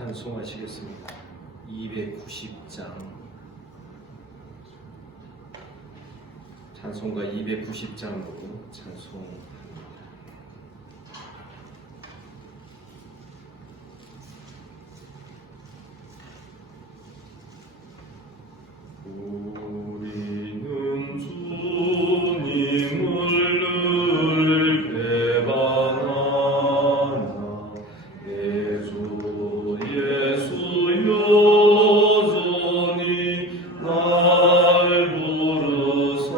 찬송하시겠습니다. 290장 찬송가 290장으로 찬송합니다. 우리는 주님을 늘 배반하나 내 주 예수 여전히 날 부르사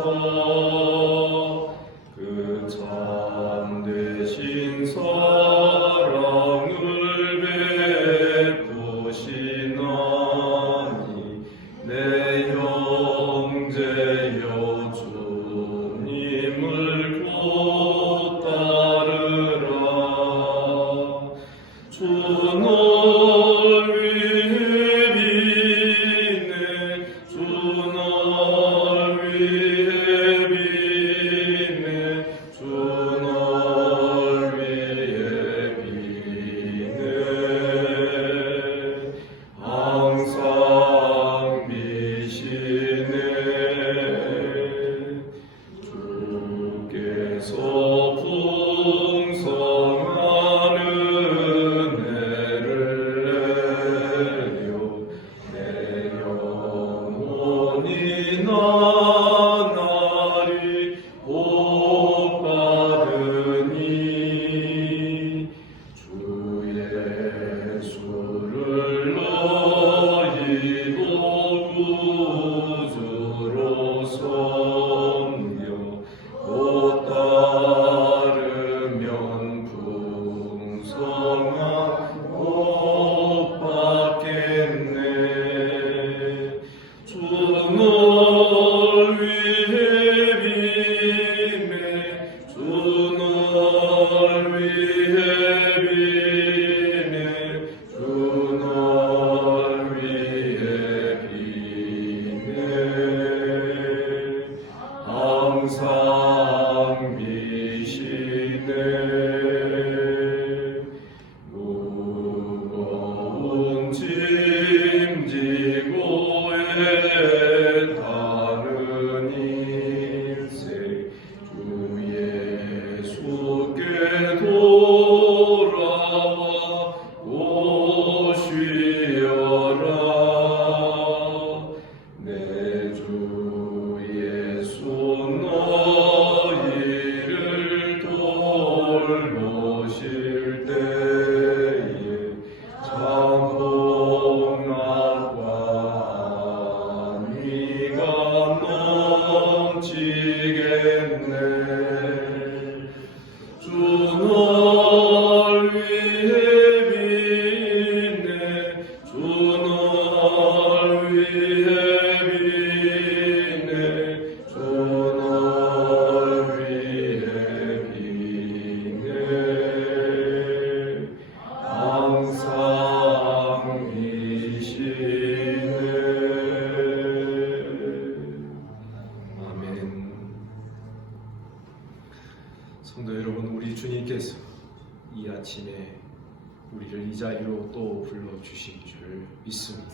그 참되신 사랑을 베푸시나니 내 형제여 주님을 곧 따르라. 주 널 위해 비네 주 널 위해 비네 주 널 위해 비네 항상 비시네 주께서 풍성한 은혜를 내려 내 영혼이 나날이 복받으니 주 예수를 너희도 구주로 섬겨 못 따르면 풍성한 복 받겠네. 주 널 위해 비네 주 널 위해 비네 주 널 위해 비네 항상 비시네 무거운 짐 지고 애타는 인생 주 예수께 돌아와 오시어라. 내 주 예수 너희를 돌보실 때에 참 복락과 안위가 넘치겠네. 주 널 위해 비네 주 널 위해 비네 주 널 위해 비네 항상 비시네. 아멘. 성도 여러분, 우리 주님께서 이 아침에 우리를 이 자리로 또 불러주신 줄 믿습니다.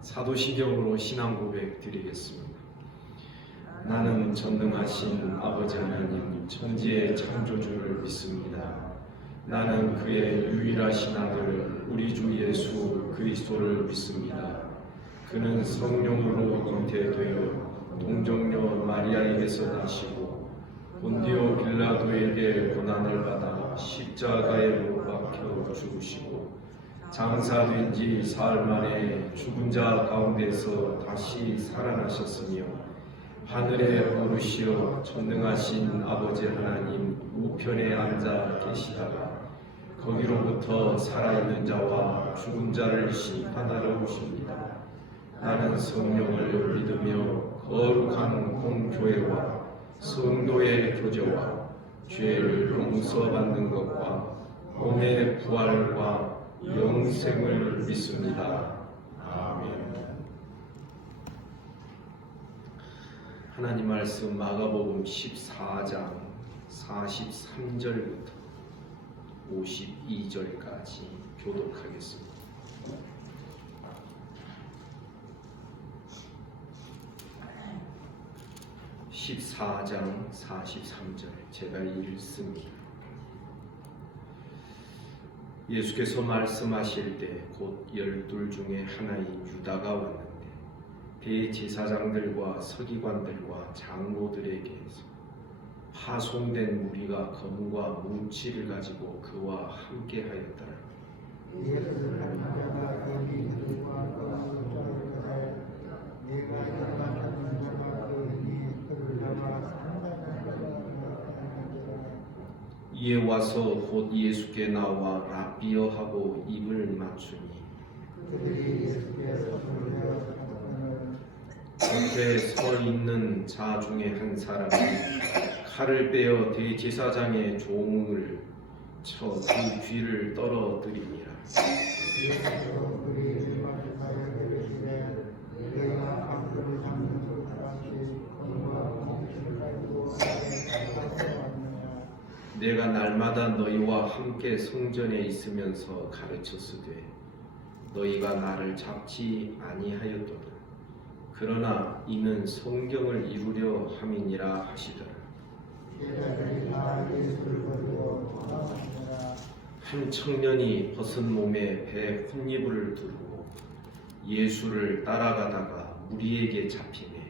사도신경으로 신앙 고백 드리겠습니다. 나는 전능하신 아버지 하나님 천지의 창조주를 믿습니다. 나는 그의 유일하신 아들 우리 주 예수 그리스도를 믿습니다. 그는 성령으로 잉태되어 동정녀 마리아에게서 나시고 본디오 빌라도에게 고난을 받아 십자가에 못 박혀 죽으시고 장사된 지 사흘 만에 죽은 자 가운데서 다시 살아나셨으며 하늘에 오르시어 전능하신 아버지 하나님 우편에 앉아 계시다가 거기로부터 살아있는 자와 죽은 자를 심판하러 오십니다. 나는 성령을 믿으며 거룩한 공교회와 성도의 교제와 죄를 용서받는 것과 몸의 부활과 영생을 믿습니다. 아멘. 하나님 말씀 마가복음 14장 43절부터 52절까지 교독하겠습니다. (14장 43절) 제가 읽습니다. 예수께서 말씀하실 때 곧 12 중에 하나인 유다가 왔는데 대제사장들과 서기관들과 장로들에게서 파송된 무리가 검과 뭉치를 가지고 그와 함께 하였더라. 이에 와서 곧 예수께 나와 라비어 하고 입을 맞추니 곁에 서 있는 자 중에 한 사람이 칼을 빼어 대제사장의 종을 쳐 그 귀를 떨어뜨리니라. 내가 날마다 너희와 함께 성전에 있으면서 가르쳤으되 너희가 나를 잡지 아니하였도다. 그러나 이는 성경을 이루려 함이니라 하시더라. 한 청년이 벗은 몸에 배 혼입을 두르고 예수를 따라가다가 무리에게 잡히매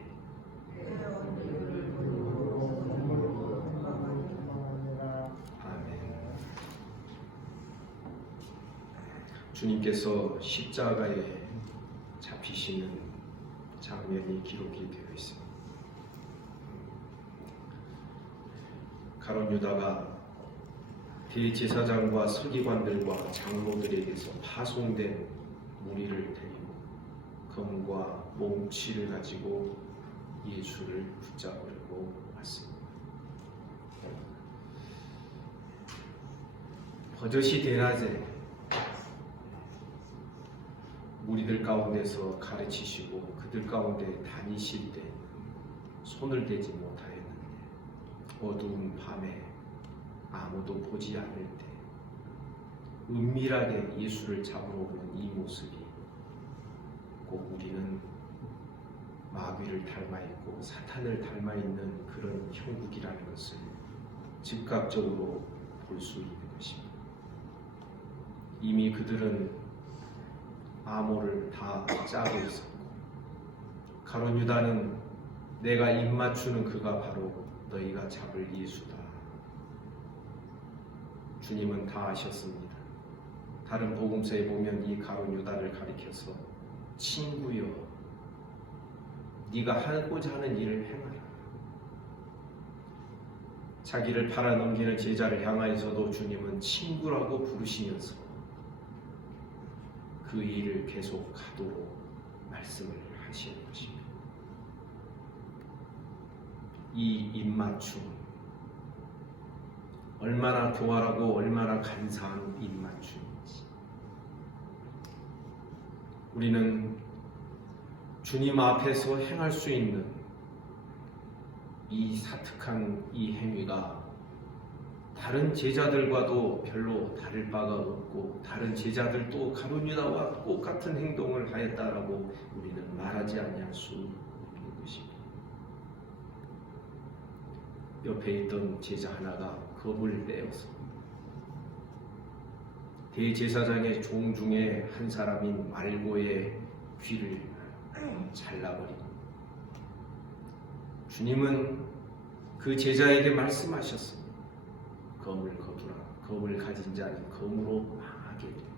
주님께서 십자가에 잡히시는 장면이 기록이 되어 있습니다. 가룟 유다가 대제사장과 서기관들과 장로들에게서 파송된 무리를 데리고 검과 몽치를 가지고 예수를 붙잡으려고 왔습니다. 버젓이 대낮에 무리들 가운데서 가르치시고 그들 가운데 다니실 때 손을 대지 못하였는데 어두운 밤에 아무도 보지 않을 때 은밀하게 예수를 잡으러 오는 이 모습이 꼭 우리는 마귀를 닮아있고 사탄을 닮아있는 그런 형국이라는 것을 즉각적으로 볼 수 있는 것입니다. 이미 그들은 암호를 다 짜고 있었고 가룟 유다는 내가 입 맞추는 그가 바로 너희가 잡을 예수다. 주님은 다 아셨습니다. 다른 복음서에 보면 이 가룟 유다를 가리켜서 친구여 네가 하고자 하는 일을 행하라. 자기를 팔아넘기는 제자를 향하여서도 주님은 친구라고 부르시면서 그 일을 계속 하도록 말씀을 하시는 것입니다. 이 입맞춤 얼마나 교활하고 얼마나 간사한 입맞춤인지 우리는 주님 앞에서 행할 수 있는 이 사특한 이 행위가 다른 제자들과도 별로 다를 바가 없고 다른 제자들도 가룟 유다와 똑같은 행동을 하였다라고 우리는 말하지 아니할 수 없는 것입니다. 옆에 있던 제자 하나가 검을 떼어서 대제사장의 종 중에 한 사람인 말고의 귀를 잘라버립니다. 주님은 그 제자에게 말씀하셨습니다. 검을 거두라. 검을 가진 자는 검으로 망하게 됩니다.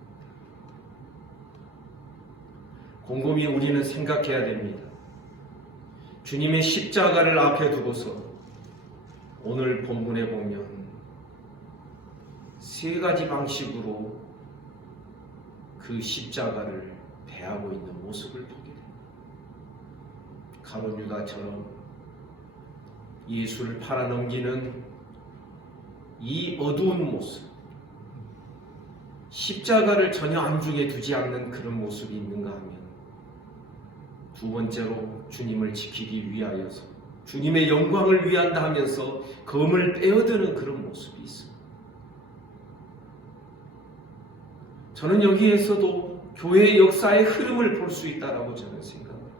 곰곰이 우리는 생각해야 됩니다. 주님의 십자가를 앞에 두고서 오늘 본문에 보면 세 가지 방식으로 그 십자가를 대하고 있는 모습을 보게 됩니다. 가룟 유다처럼 예수를 팔아넘기는 이 어두운 모습, 십자가를 전혀 안중에 두지 않는 그런 모습이 있는가 하면 두 번째로 주님을 지키기 위하여서 주님의 영광을 위한다 하면서 검을 빼어드는 그런 모습이 있습니다. 저는 여기에서도 교회의 역사의 흐름을 볼 수 있다라고 저는 생각합니다.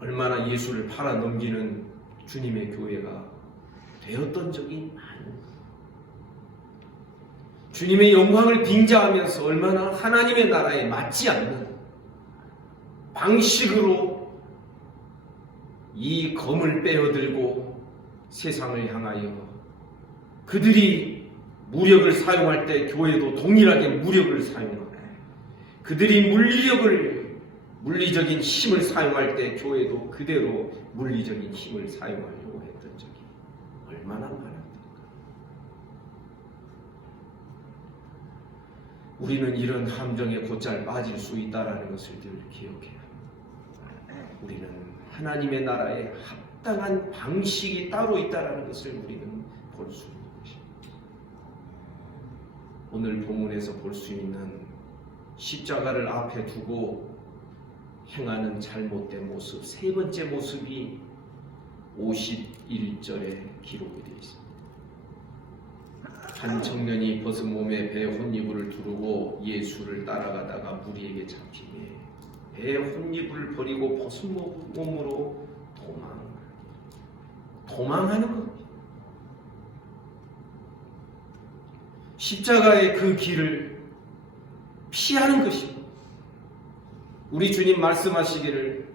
얼마나 예수를 팔아넘기는 주님의 교회가 되었던 적이 많은 주님의 영광을 빙자하면서 얼마나 하나님의 나라에 맞지 않는 방식으로 이 검을 빼어들고 세상을 향하여 그들이 무력을 사용할 때 교회도 동일하게 무력을 사용하고 그들이 물리적인 힘을 사용할 때 교회도 그대로 물리적인 힘을 사용하려고 했던 적이 얼마나 많았던가. 우리는 이런 함정에 곧잘 빠질 수 있다는 것을 늘 기억해야 합니다. 우리는 하나님의 나라에 합당한 방식이 따로 있다는 것을 우리는 볼 수 있는 것입니다. 오늘 본문에서 볼 수 있는 십자가를 앞에 두고 행하는 잘못된 모습, 세 번째 모습이 51절에 기록이 되어 있습니다. 한 청년이 벗은 몸에 배 혼이불을 두르고 예수를 따라가다가 무리에게 잡히매 배 혼이불을 버리고 벗은 몸으로 도망하는 겁니다. 십자가의 그 길을 피하는 것입니다. 우리 주님 말씀하시기를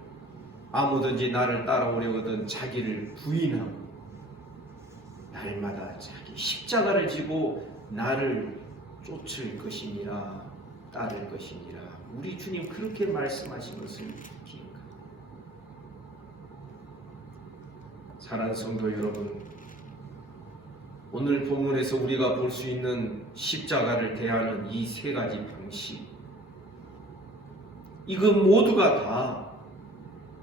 아무든지 나를 따라오려거든 자기를 부인하고 날마다 자기 십자가를 지고 나를 쫓을 것이니라 따를 것이니라. 우리 주님 그렇게 말씀하신 것을 기억합니다. 사랑하는 성도 여러분, 오늘 본문에서 우리가 볼 수 있는 십자가를 대하는 이 세 가지 방식, 이거 모두가 다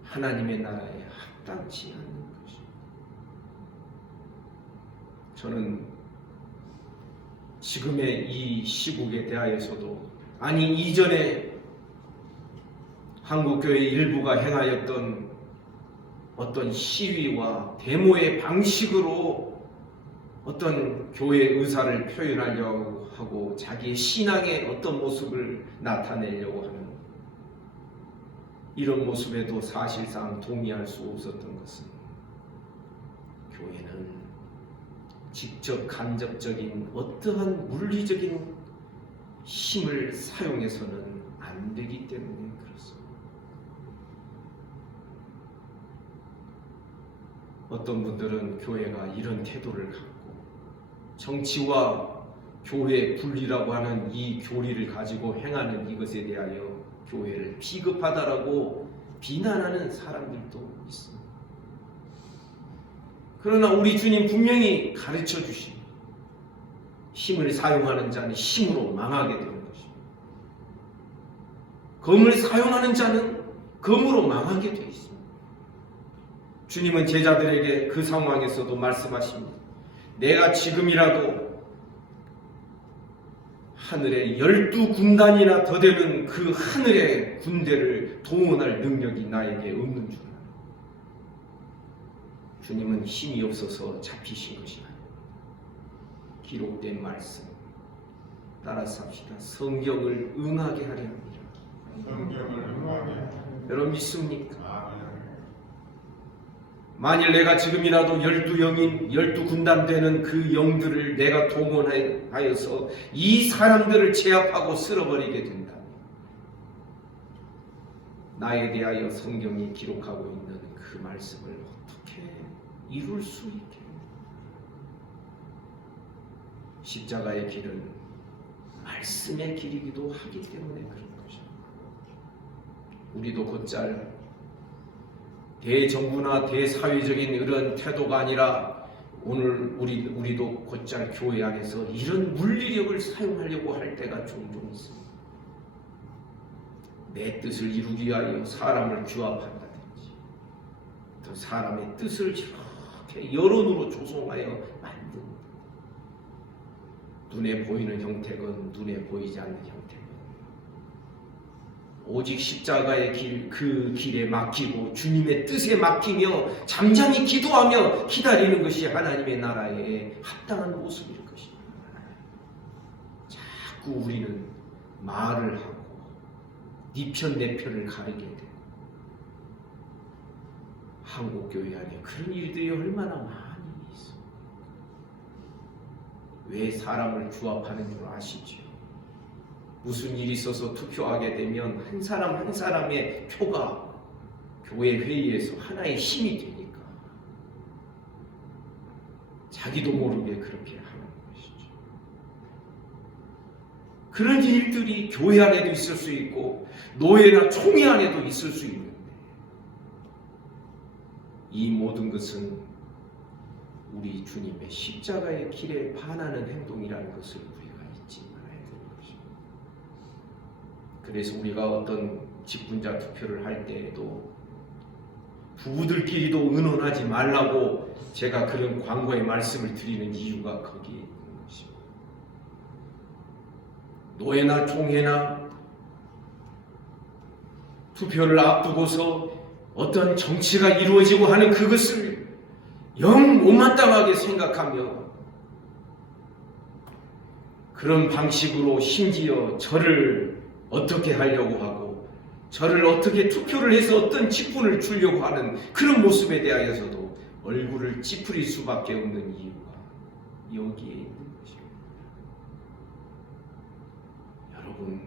하나님의 나라에 합당치 않는 것입니다. 저는 지금의 이 시국에 대하여서도, 아니 이전에 한국교회 일부가 행하였던 어떤 시위와 데모의 방식으로 어떤 교회의 의사를 표현하려고 하고 자기의 신앙의 어떤 모습을 나타내려고 하는 이런 모습에도 사실상 동의할 수 없었던 것은, 교회는 직접 간접적인 어떠한 물리적인 힘을 사용해서는 안 되기 때문에 그렇습니다. 어떤 분들은 교회가 이런 태도를 갖고 정치와 교회 분리라고 하는 이 교리를 가지고 행하는 이것에 대하여 교회를 비겁하다라고 비난하는 사람들도 있습니다. 그러나 우리 주님 분명히 가르쳐 주십니다. 힘을 사용하는 자는 힘으로 망하게 되는 것입니다. 검을 사용하는 자는 검으로 망하게 되어 있습니다. 주님은 제자들에게 그 상황에서도 말씀하십니다. 내가 지금이라도 하늘에 12군단이나 더 되는 그 하늘의 군대를 동원할 능력이 나에게 없는 줄 알아. 주님은 힘이 없어서 잡히신 것이 아니에요. 기록된 말씀 따라서 합시다. 성경을 응하게 하려 합니다. 성경을 응하게. 여러분 믿습니까? 만일 내가 지금이라도 12영인 12군단 되는 그 영들을 내가 동원하여서 이 사람들을 제압하고 쓸어버리게 된다, 나에 대하여 성경이 기록하고 있는 그 말씀을 어떻게 이룰 수 있게? 십자가의 길은 말씀의 길이기도 하기 때문에 그런 것입니다. 우리도 곧잘 대정부나 대사회적인 이런 태도가 아니라 오늘 우리도 곧잘 교회 안에서 이런 물리력을 사용하려고 할 때가 종종 있습니다. 내 뜻을 이루기 위하여 사람을 규합한다든지, 또 사람의 뜻을 이렇게 여론으로 조성하여 만든다. 눈에 보이는 형태건 눈에 보이지 않는 형태건 오직 십자가의 길, 그 길에 맡기고 주님의 뜻에 맡기며 잠잠히 기도하며 기다리는 것이 하나님의 나라에 합당한 모습일 것입니다. 자꾸 우리는 말을 하고 네 편 내 편을 가르게 되고 한국교회 안에 그런 일들이 얼마나 많이 있어. 왜 사람을 규합하는 줄 아시죠? 무슨 일이 있어서 투표하게 되면 한 사람 한 사람의 표가 교회 회의에서 하나의 힘이 되니까 자기도 모르게 그렇게 하는 것이죠. 그런 일들이 교회 안에도 있을 수 있고 노예나 총회 안에도 있을 수 있는데 이 모든 것은 우리 주님의 십자가의 길에 반하는 행동이라는 것을 우리가 잊지 말아야 되는 것입니다. 그래서 우리가 어떤 직분자 투표를 할 때에도 부부들끼리도 의논하지 말라고 제가 그런 광고의 말씀을 드리는 이유가 거기에 있는 것입니다. 노예나 총회나 투표를 앞두고서 어떤 정치가 이루어지고 하는 그것을 영 못마땅하게 생각하며 그런 방식으로 심지어 저를 어떻게 하려고 하고 저를 어떻게 투표를 해서 어떤 직분을 주려고 하는 그런 모습에 대하여서도 얼굴을 찌푸릴 수밖에 없는 이유가 여기에 있는 것입니다. 여러분,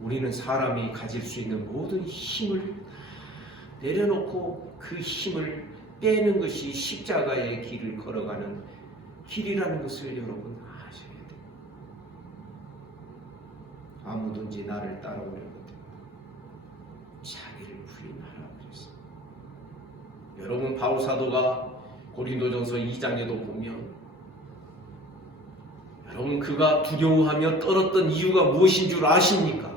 우리는 사람이 가질 수 있는 모든 힘을 내려놓고 그 힘을 빼는 것이 십자가의 길을 걸어가는 길이라는 것을 여러분 아셔야 돼요. 아무든지 나를 따라오려거든 자기를 부인하라 그랬습니다. 여러분, 바울 사도가 고린도전서 2장에도 보면 여러분 그가 두려워하며 떨었던 이유가 무엇인 줄 아십니까?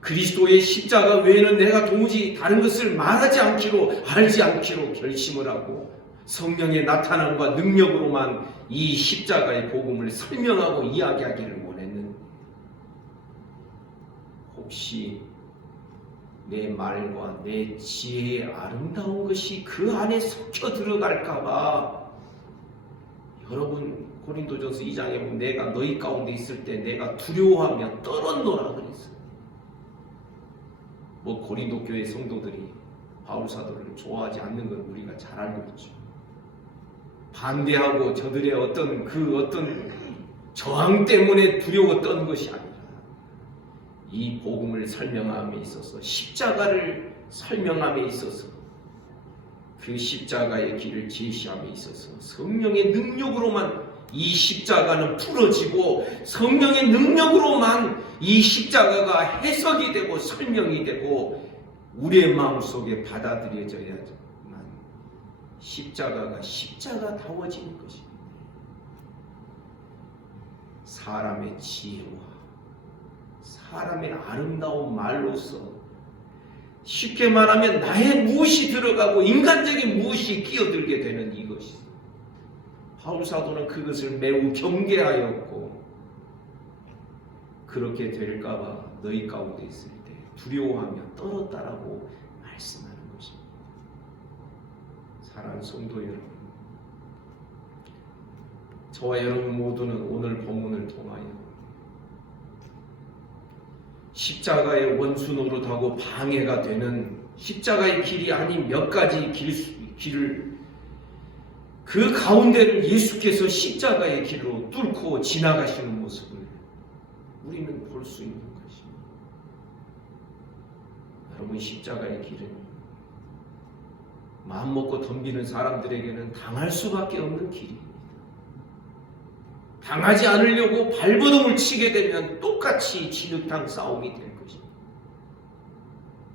그리스도의 십자가 외에는 내가 도무지 다른 것을 말하지 않기로 알지 않기로 결심을 하고 성령의 나타남과 능력으로만 이 십자가의 복음을 설명하고 이야기하기를 원했는데 혹시 내 말과 내 지혜의 아름다운 것이 그 안에 섞여 들어갈까봐 여러분 고린도전서 2장에 보면 내가 너희 가운데 있을 때 내가 두려워하며 떨었노라 그랬어요. 뭐 고린도 교회 성도들이 바울 사도를 좋아하지 않는 걸 우리가 잘 알고 있죠. 반대하고 저들의 어떤 저항 때문에 두려워 떤 것이 아니라 이 복음을 설명함에 있어서 십자가를 설명함에 있어서 그 십자가의 길을 제시함에 있어서 성령의 능력으로만 이 십자가는 풀어지고 성령의 능력으로만 이 십자가가 해석이 되고 설명이 되고 우리의 마음속에 받아들여져야만 십자가가 십자가다워지는 것입니다. 사람의 지혜와 사람의 아름다운 말로서 쉽게 말하면 나의 무엇이 들어가고 인간적인 무엇이 끼어들게 되는 이것이 바울 사도는 그것을 매우 경계하였고 그렇게 될까봐 너희 가운데 있을 때 두려워하며 떨었다라고 말씀하는 것입니다. 사랑하는 성도 여러분, 저와 여러분 모두는 오늘 본문을 통하여 십자가의 원수 노릇하고 방해가 되는 십자가의 길이 아닌 몇 가지 길을 그 가운데를 예수께서 십자가의 길로 뚫고 지나가시는 모습을 우리는 볼 수 있는 것입니다. 여러분, 십자가의 길은 마음먹고 덤비는 사람들에게는 당할 수밖에 없는 길입니다. 당하지 않으려고 발버둥을 치게 되면 똑같이 진흙탕 싸움이 될 것입니다.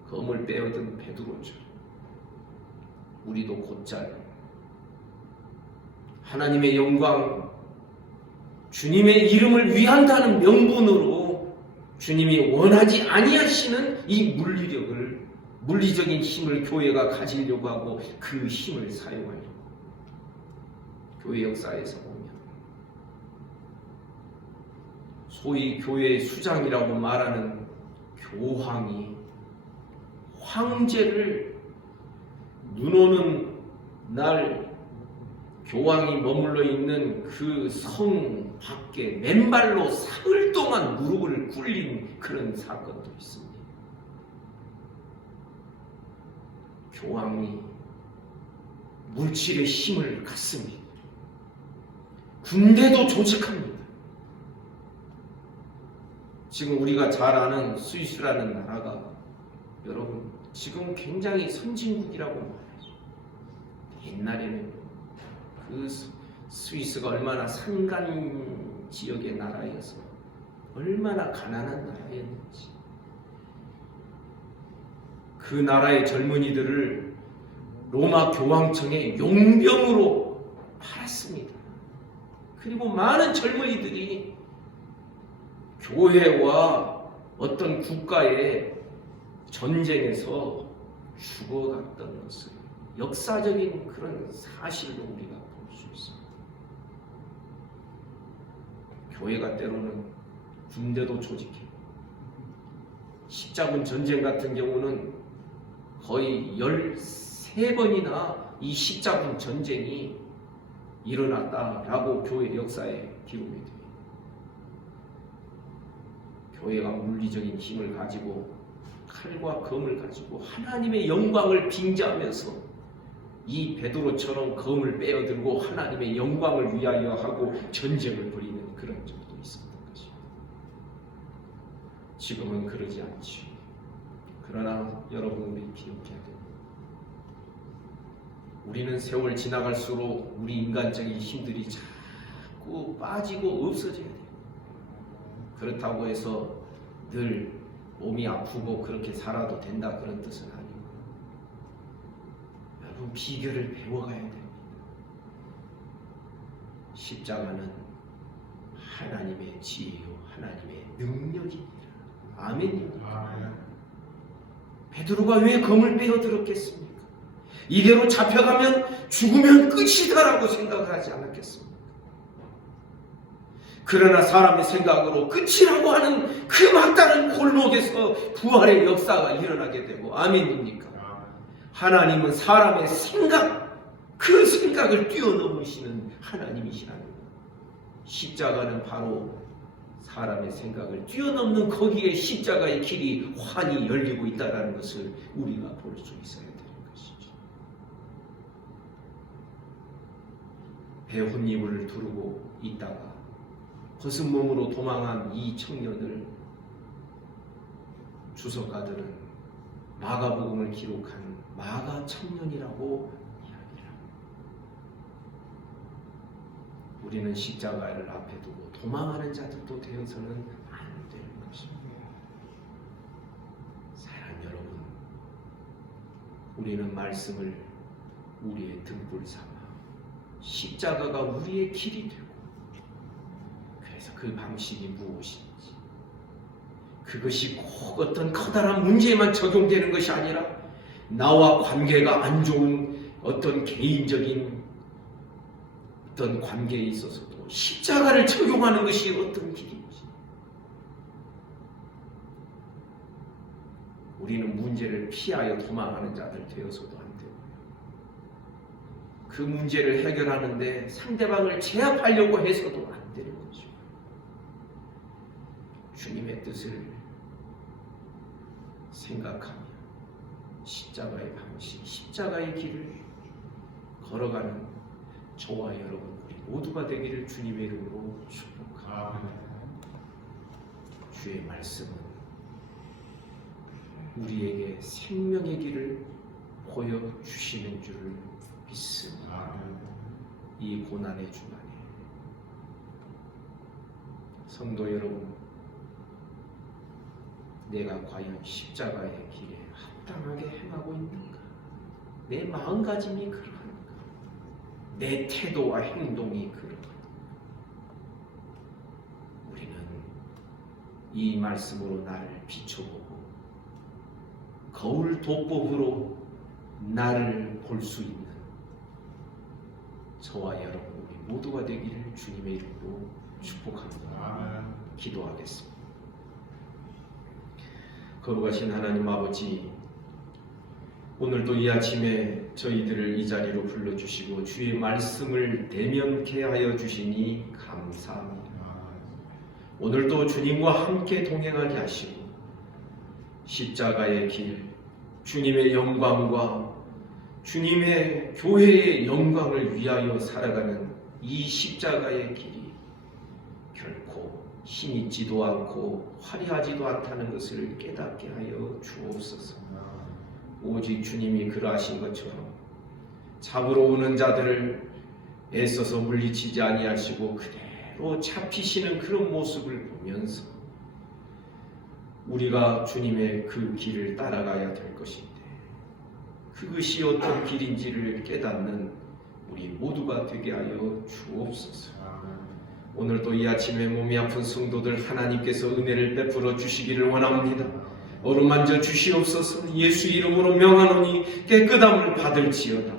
검을 빼어든 베드로처럼 우리도 곧잘 하나님의 영광, 주님의 이름을 위한다는 명분으로 주님이 원하지 아니하시는 이 물리적인 힘을 교회가 가지려고 하고 그 힘을 사용하려고 교회 역사에서 보면 소위 교회의 수장이라고 말하는 교황이 황제를 눈 오는 날 교황이 머물러 있는 그 성 밖에 맨발로 사흘 동안 무릎을 꿇린 그런 사건도 있습니다. 교황이 물질의 힘을 갖습니다. 군대도 조직합니다. 지금 우리가 잘 아는 스위스라는 나라가 여러분 지금 굉장히 선진국이라고 말하죠. 옛날에는 그 스위스가 얼마나 산간 지역의 나라여서 얼마나 가난한 나라였는지, 그 나라의 젊은이들을 로마 교황청의 용병으로 팔았습니다. 그리고 많은 젊은이들이 교회와 어떤 국가의 전쟁에서 죽어갔던 것을 역사적인 그런 사실로 우리가 볼 수 있습니다. 교회가 때로는 군대도 조직해요. 십자군 전쟁 같은 경우는 거의 13번이나 이 십자군 전쟁이 일어났다라고 교회 역사에 기록이 됩니다. 교회가 물리적인 힘을 가지고 칼과 검을 가지고 하나님의 영광을 빙자하면서 이 베드로처럼 검을 빼어들고 하나님의 영광을 위하여 하고 전쟁을 벌이는 그런 적도 있었던 것입니다. 지금은 그러지 않지. 그러나 여러분, 우리 기억해야 됩니다. 우리는 세월 지나갈수록 우리 인간적인 힘들이 자꾸 빠지고 없어져야 돼요. 그렇다고 해서 늘 몸이 아프고 그렇게 살아도 된다, 그런 뜻은 아니고, 여러분 비결을 배워가야 됩니다. 십자가는 하나님의 지혜요 하나님의 능력입니다. 아멘입니다. 베드로가 왜 검을 빼어들었겠습니까? 이대로 잡혀가면 죽으면 끝이다라고 생각을 하지 않았겠습니까? 그러나 사람의 생각으로 끝이라고 하는 그 막다른 골목에서 부활의 역사가 일어나게 되고, 아멘입니까? 하나님은 사람의 생각, 그 생각을 뛰어넘으시는 하나님이시라는 것. 십자가는 바로 사람의 생각을 뛰어넘는 거기에 십자가의 길이 환히 열리고 있다는 것을 우리가 볼 수 있어야 되는 것이죠. 배혼잎을 두르고 있다가 벗은 몸으로 도망한 이 청년을 주석가들은 마가복음을 기록한 마가 청년이라고 이야기를 합니다. 우리는 십자가를 앞에 두고 도망하는 자들도 되어서는 안 되는 것입니다. 사랑 여러분, 우리는 말씀을 우리의 등불 삼아 십자가가 우리의 길이 되고, 그래서 그 방식이 무엇인지, 그것이 꼭 어떤 커다란 문제에만 적용되는 것이 아니라 나와 관계가 안 좋은 어떤 개인적인 어떤 관계에 있어서도 십자가를 적용하는 것이 어떤 길인지, 우리는 문제를 피하여 도망하는 자들 되어서도 안 되고, 그 문제를 해결하는데 상대방을 제압하려고 해서도 안 되는 거죠. 주님의 뜻을 생각하며 십자가의 방식, 십자가의 길을 걸어가는 저와 여러분, 우리 모두가 되기를 주님의 이름으로 축복합니다. 주의 말씀은 우리에게 생명의 길을 보여주시는 줄을 믿습니다. 이 고난의 주간에 성도 여러분, 내가 과연 십자가의 길에 합당하게 행하고 있는가? 내 마음가짐이 그러한가? 내 태도와 행동이 그러한가? 우리는 이 말씀으로 나를 비춰보고 거울 돋보기로 나를 볼 수 있는 저와 여러분, 우리 모두가 되기를 주님의 이름으로 축복합니다. 기도하겠습니다. 거룩하신 하나님 아버지, 오늘도 이 아침에 저희들을 이 자리로 불러주시고 주의 말씀을 대면케 하여 주시니 감사합니다. 오늘도 주님과 함께 동행하게 하시고 십자가의 길, 주님의 영광과 주님의 교회의 영광을 위하여 살아가는 이 십자가의 길이 결코 힘있지도 않고 화려하지도 않다는 것을 깨닫게 하여 주옵소서. 오직 주님이 그러하신 것처럼 잡으러 오는 자들을 애써서 물리치지 아니하시고 그대로 잡히시는 그런 모습을 보면서 우리가 주님의 그 길을 따라가야 될 것인데 그것이 어떤 길인지를 깨닫는 우리 모두가 되게 하여 주옵소서. 오늘도 이 아침에 몸이 아픈 성도들 하나님께서 은혜를 베풀어 주시기를 원합니다. 어루만져 주시옵소서. 예수 이름으로 명하노니 깨끗함을 받을지어다.